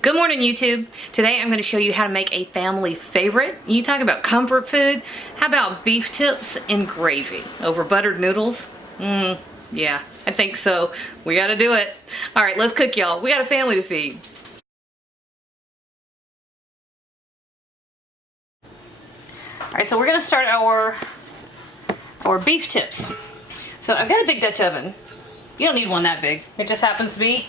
Good morning, YouTube. Today I'm going to show you how to make a family favorite. You talk about comfort food. How about beef tips in gravy over buttered noodles? Yeah, I think so. We got to do it. All right, let's cook, y'all. We got a family to feed. All right, so we're going to start our beef tips. So I've got a big Dutch oven. You don't need one that big. It just happens to be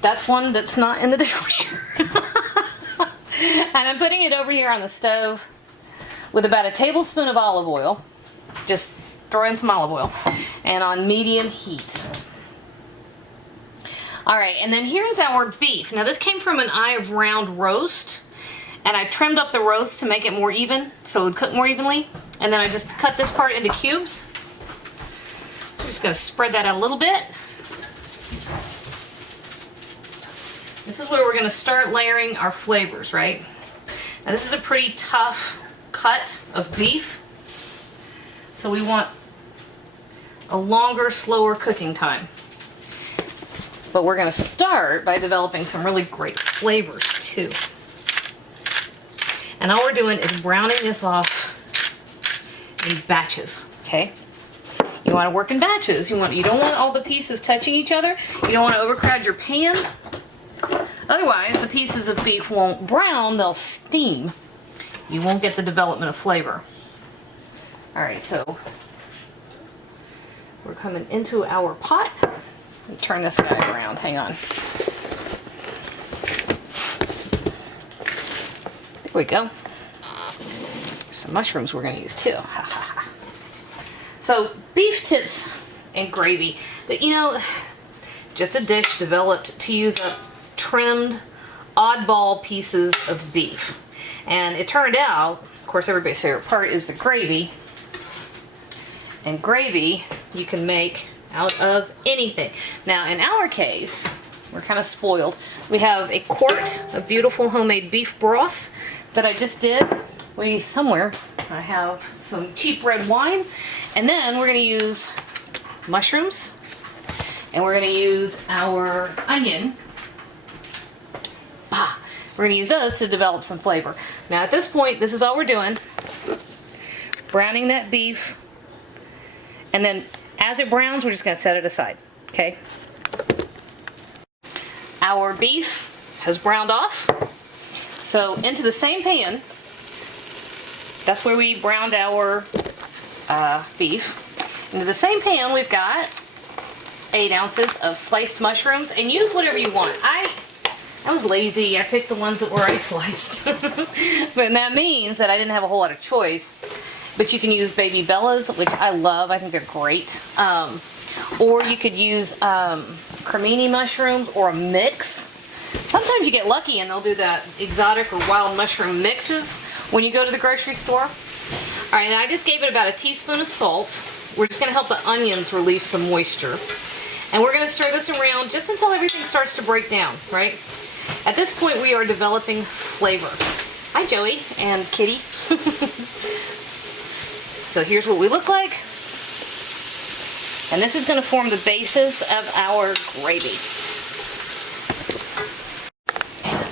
that's one that's not in the dishwasher. And I'm putting it over here on the stove with about a tablespoon of olive oil. Just throw in some olive oil. And on medium heat. Alright, and then here's our beef. Now this came from an eye of round roast. And I trimmed up the roast to make it more even, so it would cook more evenly. And then I just cut this part into cubes. So I'm just going to spread that out a little bit. This is where we're going to start layering our flavors, right? Now this is a pretty tough cut of beef, so we want a longer, slower cooking time. But we're going to start by developing some really great flavors too. And all we're doing is browning this off in batches, okay? You want to work in batches. You don't want all the pieces touching each other. You don't want to overcrowd your pan. Otherwise, the pieces of beef won't brown, they'll steam. You won't get the development of flavor. Alright, so we're coming into our pot. Let me turn this guy around, hang on. There we go. There's some mushrooms we're going to use too. So, beef tips and gravy. But you know, just a dish developed to use up trimmed, oddball pieces of beef. And it turned out, of course, everybody's favorite part is the gravy. And gravy you can make out of anything. Now, in our case, we're kind of spoiled. We have a quart of beautiful homemade beef broth that I just did. Somewhere I have some cheap red wine. And then we're going to use mushrooms. And we're going to use our onion. We're going to use those to develop some flavor. Now at this point, this is all we're doing. Browning that beef. And then as it browns, we're just going to set it aside. Okay? Our beef has browned off. So into the same pan, that's where we browned our beef. Into the same pan, we've got 8 ounces of sliced mushrooms. And use whatever you want. I was lazy. I picked the ones that were already sliced. But that means that I didn't have a whole lot of choice. But you can use baby bellas, which I love. I think they're great. Or you could use cremini mushrooms or a mix. Sometimes you get lucky and they'll do that exotic or wild mushroom mixes when you go to the grocery store. Alright, and I just gave it about a teaspoon of salt. We're just going to help the onions release some moisture. And we're going to stir this around just until everything starts to break down, right? At this point, we are developing flavor. Hi, Joey and Kitty. So here's what we look like. And this is going to form the basis of our gravy.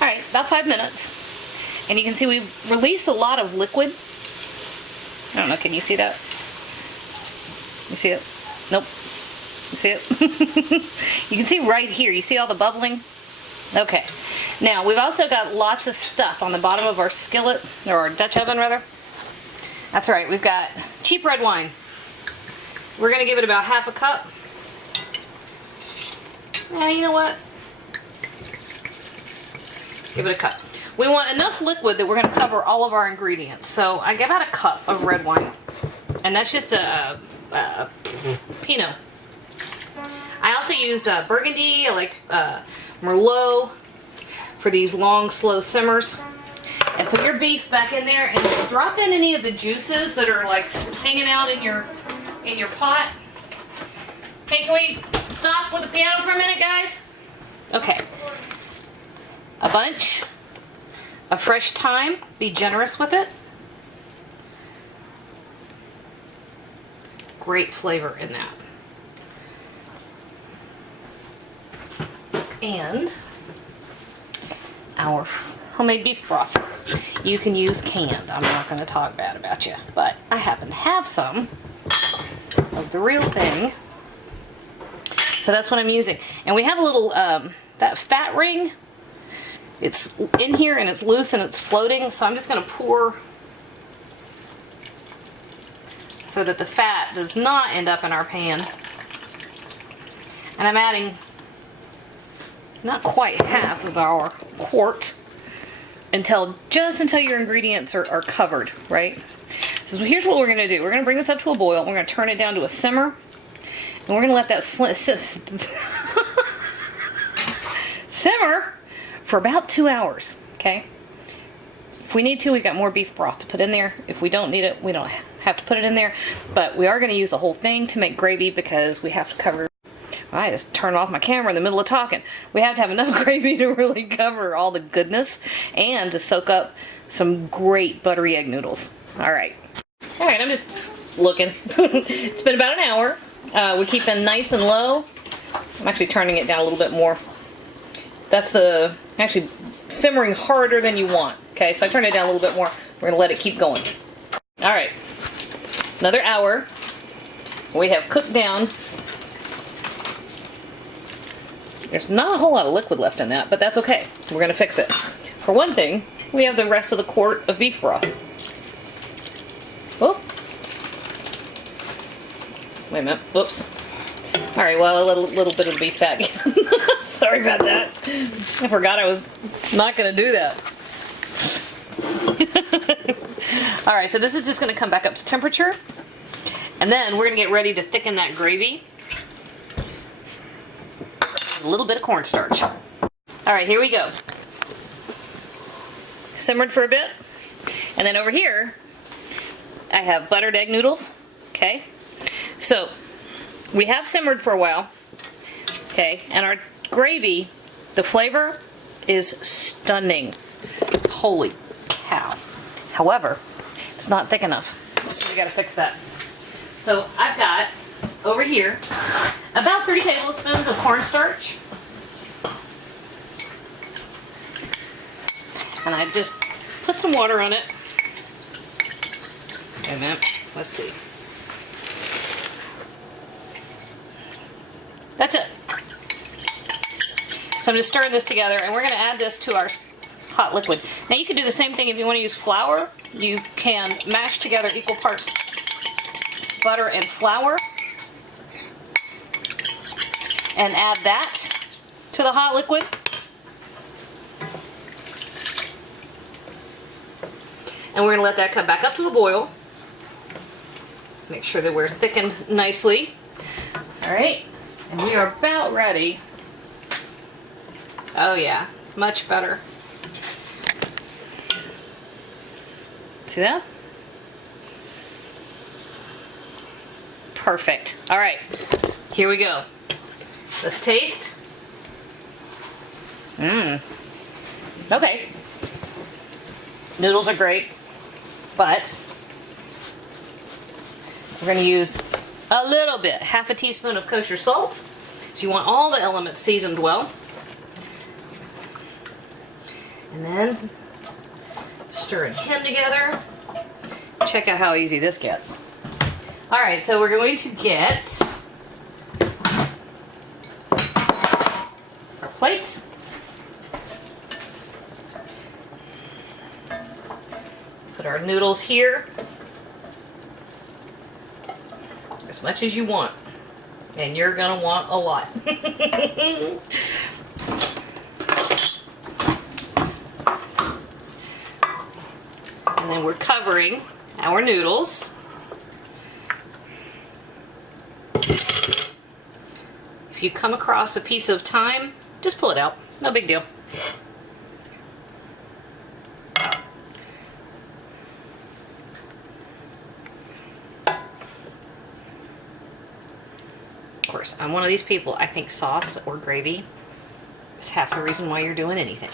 All right, about 5 minutes. And you can see we've released a lot of liquid. I don't know, can you see that? You see it? Nope. You see it? You can see right here. You see all the bubbling? Okay. Now, we've also got lots of stuff on the bottom of our skillet, or our Dutch oven, rather. That's right. We've got cheap red wine. We're going to give it about half a cup. Yeah, you know what? Give it a cup. We want enough liquid that we're going to cover all of our ingredients. So, I give out a cup of red wine. And that's just a Pinot. I also use Burgundy, I like Merlot for these long, slow simmers. And put your beef back in there and drop in any of the juices that are like hanging out in your pot. Hey, can we stop with the piano for a minute, guys? Okay. A bunch of fresh thyme. Be generous with it. Great flavor in that. And our homemade beef broth. You can use canned. I'm not going to talk bad about you, but I happen to have some of the real thing. So that's what I'm using. And we have a little, that fat ring, it's in here and it's loose and it's floating, so I'm just going to pour so that the fat does not end up in our pan. And I'm adding not quite half of our quart just until your ingredients are covered, right? So here's what we're going to do. We're going to bring this up to a boil. We're going to turn it down to a simmer. And we're going to let that simmer for about 2 hours, okay? If we need to, we've got more beef broth to put in there. If we don't need it, we don't have to put it in there. But we are going to use the whole thing to make gravy because we have to cover. I just turned off my camera in the middle of talking. We have to have enough gravy to really cover all the goodness and to soak up some great buttery egg noodles. All right, I'm just looking. It's been about an hour. We keep it nice and low. I'm actually turning it down a little bit more. That's actually simmering harder than you want. Okay, so I turned it down a little bit more. We're gonna let it keep going. All right, another hour. We have cooked down. There's not a whole lot of liquid left in that, but that's okay. We're gonna fix it. For one thing, we have the rest of the quart of beef broth. Oh. Wait a minute. Whoops. All right, well, a little bit of the beef fat. Sorry about that. I forgot I was not going to do that. All right, so this is just going to come back up to temperature. And then we're going to get ready to thicken that gravy. A little bit of cornstarch. All right, here we go. Simmered for a bit. And then over here, I have buttered egg noodles. Okay. So, we have simmered for a while, okay, and our gravy, the flavor is stunning. Holy cow. However, it's not thick enough, so we gotta fix that. So, I've got, over here, about 3 tablespoons of cornstarch, and I just put some water on it. Wait a minute, let's see. That's it. So I'm just stirring this together, and we're going to add this to our hot liquid. Now you can do the same thing if you want to use flour. You can mash together equal parts butter and flour and add that to the hot liquid. And we're going to let that come back up to a boil. Make sure that we're thickened nicely. All right. And we are about ready. Oh yeah, much better. See that? Perfect. All right, here we go. Let's taste. Okay. Noodles are great, but we're going to use a little bit, half a teaspoon of kosher salt. So you want all the elements seasoned well. And then stir and him together. Check out how easy this gets. All right, so we're going to get our plate. Put our noodles here. As much as you want, and you're gonna want a lot. And then we're covering our noodles. If you come across a piece of thyme, just pull it out. No big deal. Of course, I'm one of these people, I think sauce or gravy is half the reason why you're doing anything.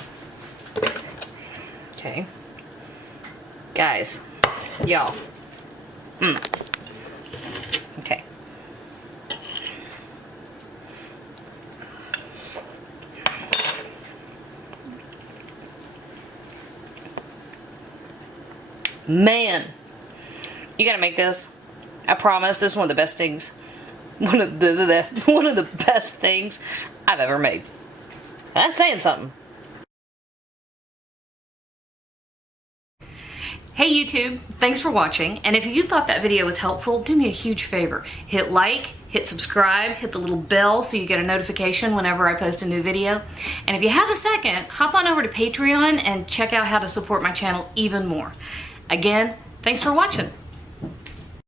Okay. Guys, y'all. Okay. Man, you gotta make this. I promise, this is one of the best things. One of the best things I've ever made. That's saying something. Hey YouTube, thanks for watching, and if you thought that video was helpful, do me a huge favor. Hit like, hit subscribe, hit the little bell so you get a notification whenever I post a new video. And if you have a second, hop on over to Patreon and check out how to support my channel even more. Again, thanks for watching.